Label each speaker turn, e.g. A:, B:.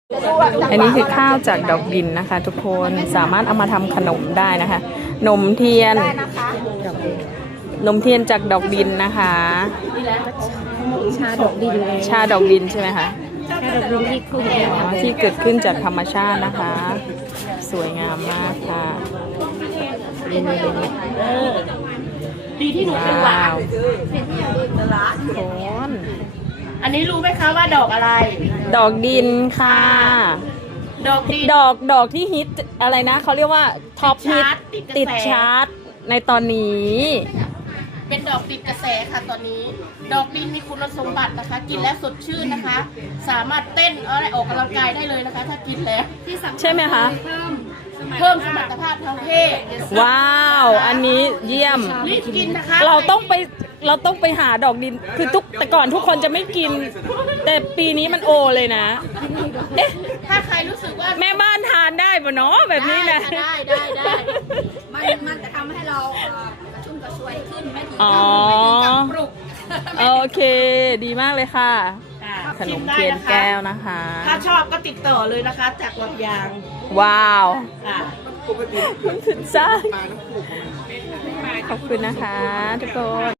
A: อันนี้คือข้าวจากดอกดินนะคะ ทุกคนสามารถเอามาทำขนมได้นะคะนมเทียนจากดอกดินนะคะ
B: ชาดอกดิน
A: ชาดอกดินใช่ไหมคะ
B: ชาดอกดิน
A: ที่เกิดขึ้นจากธรรมชาตินะคะ สวยงามมากค่ะ
C: ดีที่หนูเป็นหวาน
A: คน
C: อันนี้รู้ไหมคะว่าดอกอะไร
A: ดอกดินค่ะ
C: ดอกดิน
A: ดอกที่ฮิตอะไรนะเขาเรียกว่าท็อปฮิตติดชาร์ตในตอนนี้
C: เป็นดอกติดกระแสค่ะตอนนี้ ดอกดินมีคุณสมบัตินะคะ กินแล้วสดชื่นนะคะ สามารถเต้นอะไรออกกำลังกายได้เลยนะคะ ถ้ากินแล้ว
A: ใช่ไหมคะ
C: เพิ่มสมรรถภาพทางเพศ
A: ว้าวอันนี้เยี่ยม
C: รีบกินนะคะ
A: เราต้องไปหาดอกดินคือแต่ก่อนทุกคนจะไม่กิน แต่ปีนี้มันโอเลยนะเอ๊ะ
C: ถ้าใครรู้สึกว่า
A: แม่บ้านทานได้ปะเนาะแบบนี้นะ
C: ได้
B: มันจะทำให้เรากระชุ่มกระชวยขึ้นไม่ถึง
A: กับ
B: ปลุก
A: โอเคดีมากเลยค่ะขนมเทียนแก้วนะคะ
C: ถ้าชอบก็ติดต่อเลยนะคะจากวัดยาง
A: ว้าวคุณสุดซ่าขอบคุณนะคะทุกคน